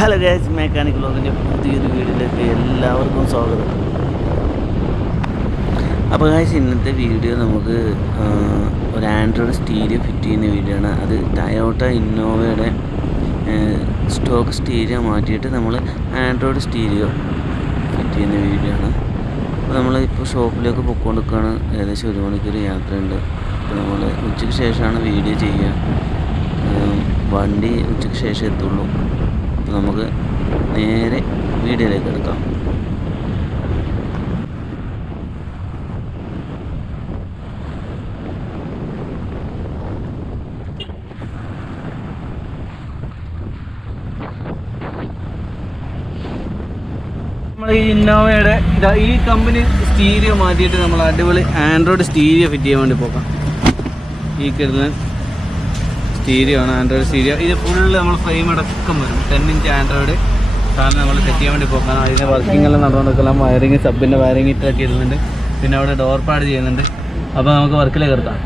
Hello guys, mechanic വ്ലോഗിൻ്റെ പുതിയൊരു വീഡിയോയിലേക്ക് എല്ലാവർക്കും സ്വാഗതം. അപ്പോൾ ഗൈസ്, ഇന്നത്തെ വീഡിയോ നമുക്ക് ഒരു ആൻഡ്രോയിഡ് സ്റ്റീരിയോ ഫിറ്റ് ചെയ്യുന്ന വീഡിയോ ആണ്. അത് ടയോട്ട ഇന്നോവയുടെ സ്റ്റോക്ക് സ്റ്റീരിയോ മാറ്റിയിട്ട് നമ്മൾ ആൻഡ്രോയിഡ് സ്റ്റീരിയോ ഫിറ്റ് ചെയ്യുന്ന വീഡിയോ ആണ്. അപ്പോൾ നമ്മളിപ്പോൾ ഷോപ്പിലേക്ക് പൊയ്ക്കൊണ്ടിരിക്കുകയാണ്. ഏകദേശം 1 മണിക്കൂർ യാത്രയുണ്ട്. അപ്പോൾ നമ്മൾ ഉച്ചയ്ക്ക് ശേഷമാണ് വീഡിയോ ചെയ്യുക. വണ്ടി ഉച്ചയ്ക്ക് ശേഷം എത്തുള്ളൂ. അപ്പോൾ നമുക്ക് നേരെ വീഡിയോയിലേക്ക് എടുക്കാം. നമ്മൾ ഈ ഇന്നോവയുടെ ഈ കമ്പനി സ്റ്റീരിയോ മാറ്റിയിട്ട് നമ്മൾ അടിപൊളി ആൻഡ്രോയിഡ് സ്റ്റീരിയോ ഫിറ്റ് ചെയ്യാൻ വേണ്ടി പോകാം. ഈ കിടന്ന സ്റ്റീരിയോ ആണ്, ആൻഡ്രോയിഡ് സ്റ്റീരിയോ. ഇത് ഫുള്ള് നമ്മൾ ഫ്രെയിം അടക്കം വരും. 10 ഇഞ്ച് ആൻഡ്രോയിഡ് സാധനം നമ്മൾ സെറ്റ് ചെയ്യാൻ വേണ്ടി പോകാം. അതിൻ്റെ വർക്കിംഗ് എല്ലാം നടന്നുകൊടുக்கலாம். Wiring, സബിൻ്റെ wiring ഇട്ടൊക്കെ ഇരുന്നുണ്ട്. പിന്നെ അവിടെ ഡോർ പാഡ് ചെയ്യുന്നുണ്ട്. അപ്പോൾ നമുക്ക് വർക്കിലേക്ക് എടുക്കാം.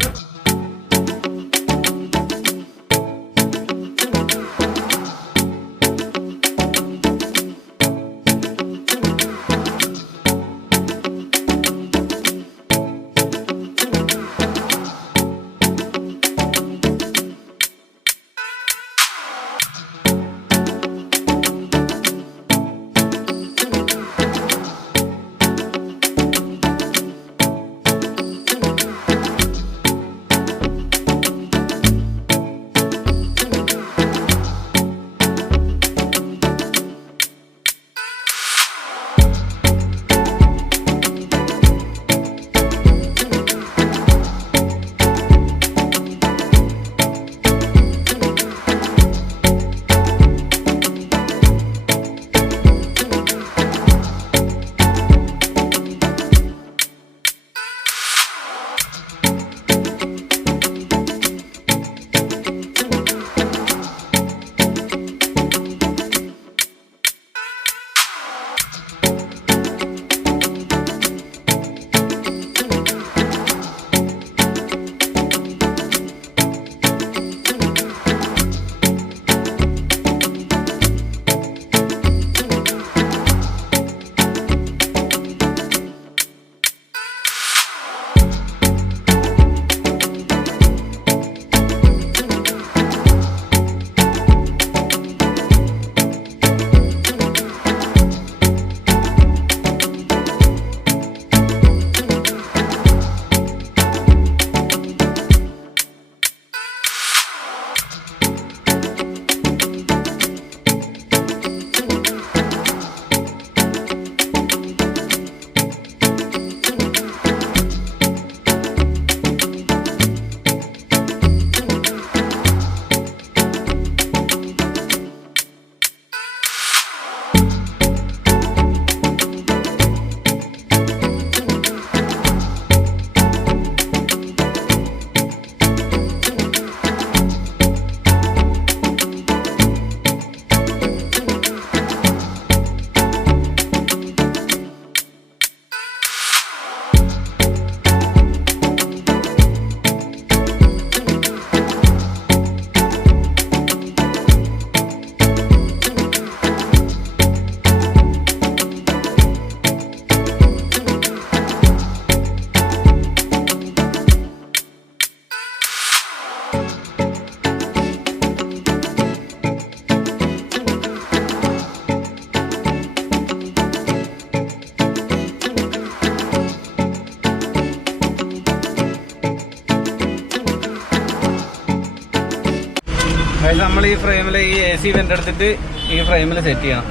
നമ്മൾ ഈ ഫ്രെയിമിൽ ഈ AC വെൻ്റ് എടുത്തിട്ട് ഈ ഫ്രെയിമിൽ സെറ്റ് ചെയ്യണം.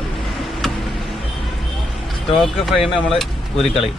സ്റ്റോക്ക് ഫ്രെയിം നമ്മൾ ഊരിക്കളയും.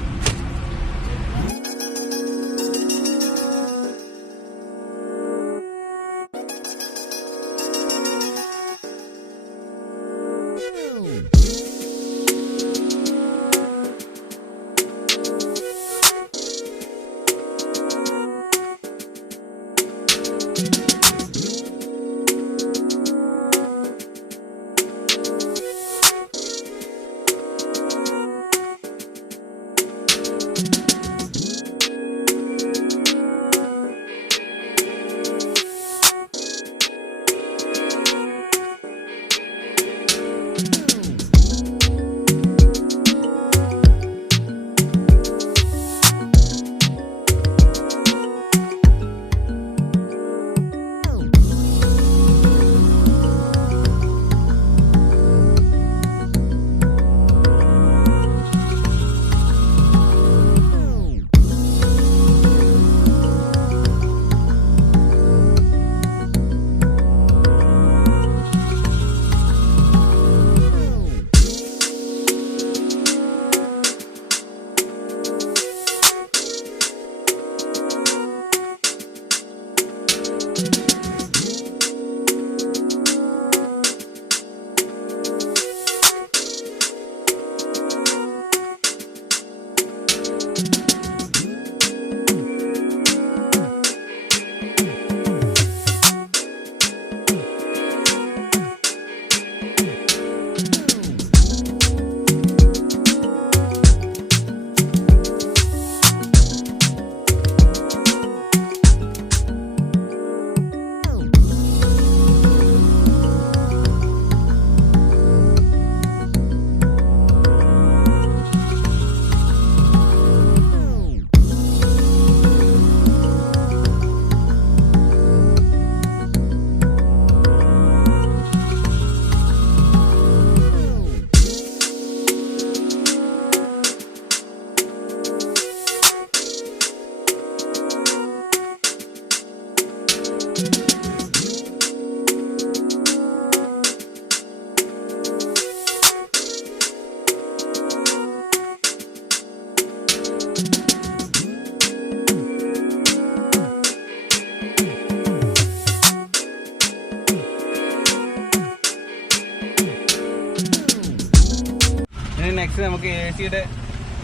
നെക്സ്റ്റ് നമുക്ക് എ സിയുടെ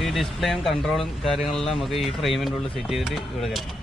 ഈ ഡിസ്പ്ലേയും കൺട്രോളും കാര്യങ്ങളെല്ലാം നമുക്ക് ഈ ഫ്രെയിമിൻ്റെ ഉള്ളിൽ സെറ്റ് ചെയ്തിട്ട് ഇവിടെ കയറാം.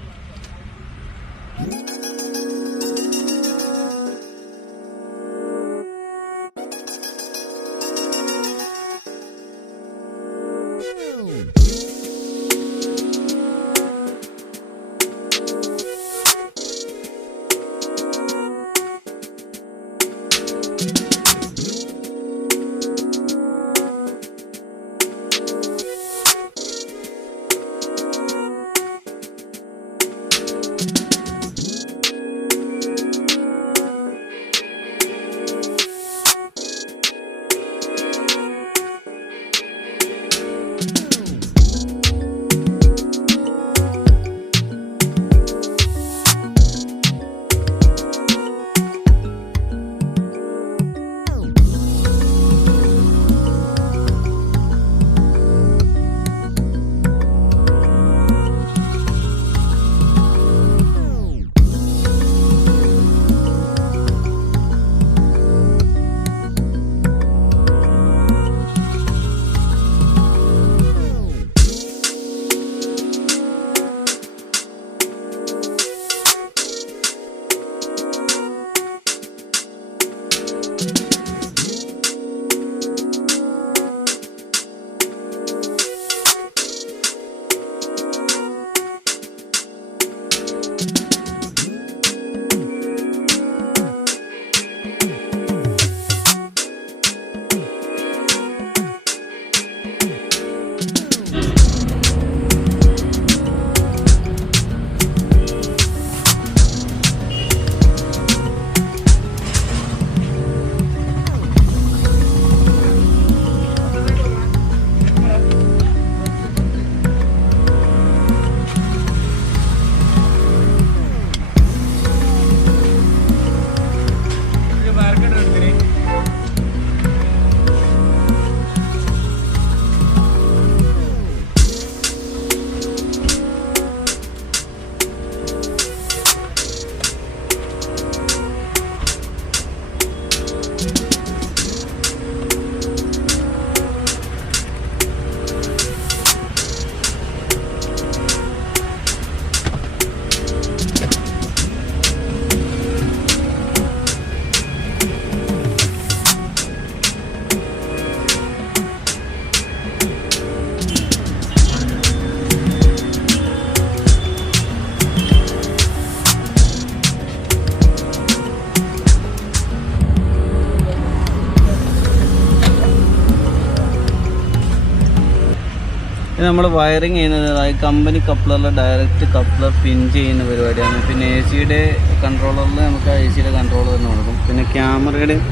നമ്മൾ വയറിങ് ചെയ്യുന്നത് അതായത് കമ്പനി കപ്ലറിൽ ഡയറക്റ്റ് കപ്ലർ പിൻ ചെയ്യുന്ന പരിപാടിയാണ്. പിന്നെ എ സിയുടെ കൺട്രോളറിൽ നമുക്ക് എ സിയുടെ കൺട്രോളർ തന്നെ കൊടുക്കും. പിന്നെ ക്യാമറയുടെയും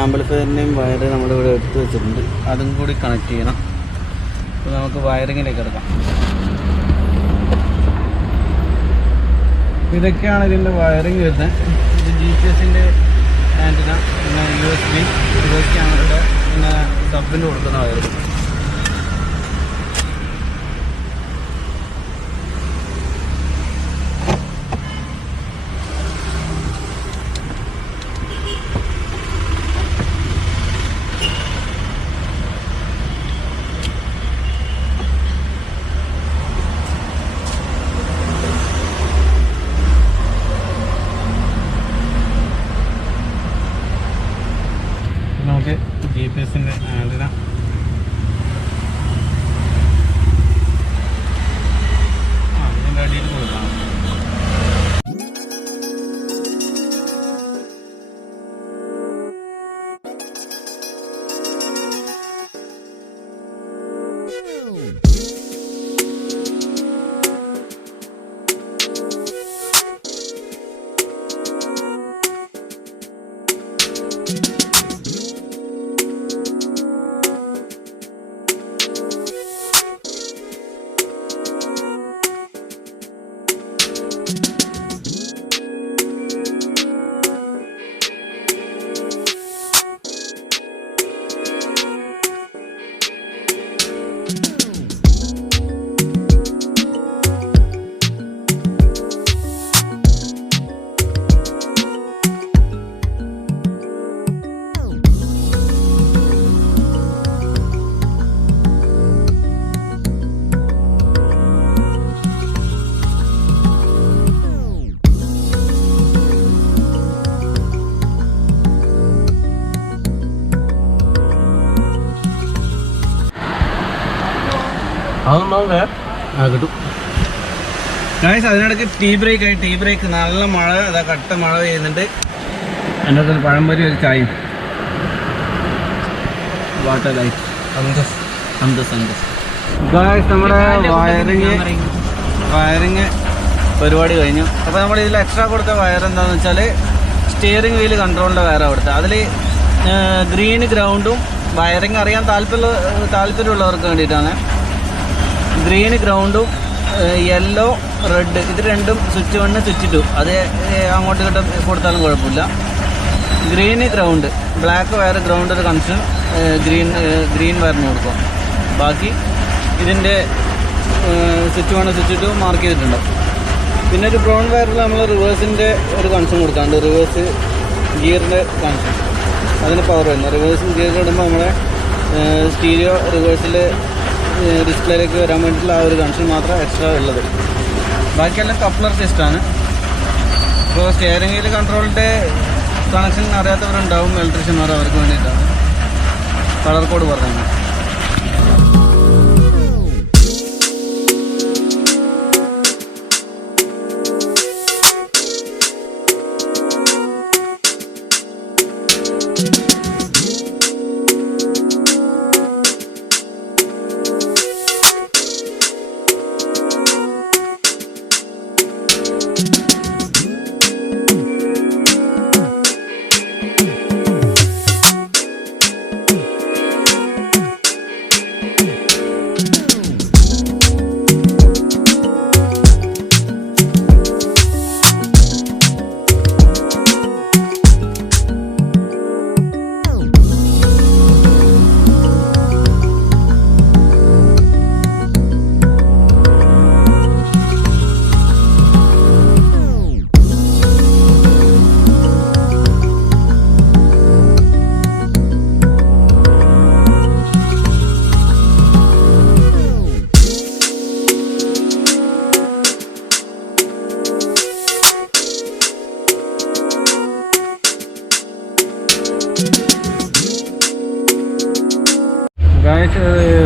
ആംപ്ലിഫയറിൻ്റെയും വയറ് നമ്മളിവിടെ എടുത്ത് വെച്ചിട്ടുണ്ട്, അതും കൂടി കണക്ട് ചെയ്യണം. അപ്പോൾ നമുക്ക് വയറിങ്ങിലേക്ക് എടുക്കാം. ഇതൊക്കെയാണ് ഇതിൻ്റെ വയറിങ് വരുന്നത്. ഇത് GPS-ൻ്റെ ആൻറ്റിന, പിന്നെ USB, ഇതൊക്കെയാണ് ഇവിടെ പിന്നെ സബിന് കൊടുക്കുന്ന വയറ്. GPS-ൻ്റെ ആൻറ്റിന ഇതിൻ്റെ അടിയിൽ കൊടുക്കാം. കിട്ടും. അതിനിടയ്ക്ക് ടീ ബ്രേക്ക് നല്ല മഴ, അതാ കട്ട മഴ പെയ്യുന്നുണ്ട്. എൻ്റെ അടുത്ത് പഴംപൊരി ഒരു ചായയും വാട്ടർ ലൈറ്റ് നമ്മുടെ വയറിങ് പരിപാടി കഴിഞ്ഞു. അപ്പോൾ നമ്മൾ ഇതിൽ എക്സ്ട്രാ കൊടുത്ത വയർ എന്താണെന്ന് വെച്ചാൽ സ്റ്റിയറിംഗ് വീല് കൺട്രോളിൻ്റെ വയറാണ് കൊടുത്തത്. അതിൽ ഗ്രീൻ ഗ്രൗണ്ടും വയറിങ് അറിയാൻ താല്പര്യമുള്ളവർക്ക് വേണ്ടിയിട്ടാണ്. ഗ്രീൻ ഗ്രൗണ്ടും യെല്ലോ റെഡ് ഇത് രണ്ടും സ്വിച്ച് 1 സ്വിച്ച് 2 അത് അങ്ങോട്ട് കൊടുത്താലും കുഴപ്പമില്ല. Green ground, black wire ground ഒരു കണക്ഷൻ ഗ്രീൻ വയറിന് കൊടുക്കുക. ബാക്കി ഇതിൻ്റെ സ്വിച്ച് 1 സ്വിച്ച് 2 മാർക്ക് ചെയ്തിട്ടുണ്ട്. പിന്നെ ഒരു ബ്രൗൺ വയറിൽ നമ്മൾ റിവേഴ്സിൻ്റെ ഒരു കണക്ഷൻ കൊടുക്കാറുണ്ട്. റിവേഴ്സ് ഗിയറിൻ്റെ കണക്ഷൻ, അതിന് പവർ വരുന്നത്. റിവേഴ്സ് ഗിയറിൽ ഇടുമ്പോൾ നമ്മളെ സ്റ്റീരിയോ റിവേഴ്സിൽ ഡിസ്പ്ലേയിലേക്ക് വരാൻ വേണ്ടിയിട്ടുള്ള ആ ഒരു കണക്ഷൻ മാത്രം എക്സ്ട്രാ ഉള്ളത്. ബാക്കിയെല്ലാം കപ്ലർ സിസ്റ്റമാണ്. ഇപ്പോൾ സ്റ്റിയറിംഗ് വീൽ കൺട്രോളിൻ്റെ കണക്ഷൻ അറിയാത്തവരുണ്ടാവും, ഇലക്ട്രീഷ്യന്മാർ, അവർക്ക് വേണ്ടിയിട്ടാണ് കളർ കോഡ് പറയുന്നത്.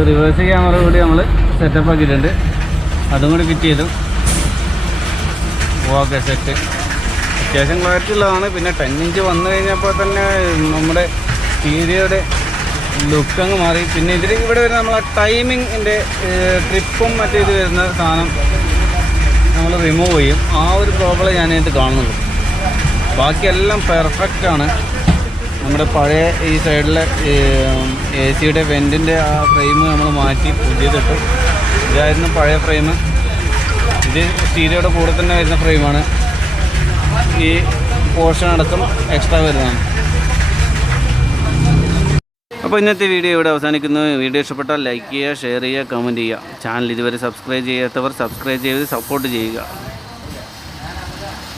റിവേഴ്സ് ക്യാമറ കൂടി നമ്മൾ സെറ്റപ്പ് ആക്കിയിട്ടുണ്ട്, അതും കൂടി ഫിറ്റ് ചെയ്തു. Okay, set. അത്യാവശ്യം ക്ലാരിറ്റി ഉള്ളതാണ്. പിന്നെ 10 ഇഞ്ച് വന്നു കഴിഞ്ഞപ്പോൾ തന്നെ നമ്മുടെ സ്റ്റീരിയോയുടെ ലുക്ക് അങ്ങ് മാറി. പിന്നെ ഇവിടെ വരുന്ന നമ്മളെ ടൈമിങ്ങിൻ്റെ ട്രിപ്പും മറ്റേ ഇത് വരുന്ന സാധനം നമ്മൾ റിമൂവ് ചെയ്യും. ആ ഒരു പ്രോബ്ലം ഞാനായിട്ട് കാണുന്നുള്ളൂ. ബാക്കിയെല്ലാം പെർഫെക്റ്റാണ്. നമ്മുടെ പഴയ ഈ സൈഡിലെ AC-യുടെ വെൻറ്റിൻ്റെ ആ ഫ്രെയിം നമ്മൾ മാറ്റി പുതിയതിട്ടു. ഇതായിരുന്നു പഴയ ഫ്രെയിം. ഇത് സ്റ്റീരിയോയുടെ കൂടെ തന്നെ വരുന്ന ഫ്രെയിമാണ്. ഈ പോർഷൻ അടക്കം എക്സ്ട്രാ വരുന്നതാണ്. അപ്പോൾ ഇന്നത്തെ വീഡിയോ ഇവിടെ അവസാനിക്കുന്നു. വീഡിയോ ഇഷ്ടപ്പെട്ടാൽ ലൈക്ക് ചെയ്യുക, ഷെയർ ചെയ്യുക, കമൻറ്റ് ചെയ്യുക. ചാനൽ ഇതുവരെ സബ്സ്ക്രൈബ് ചെയ്യാത്തവർ സബ്സ്ക്രൈബ് ചെയ്ത് സപ്പോർട്ട് ചെയ്യുക.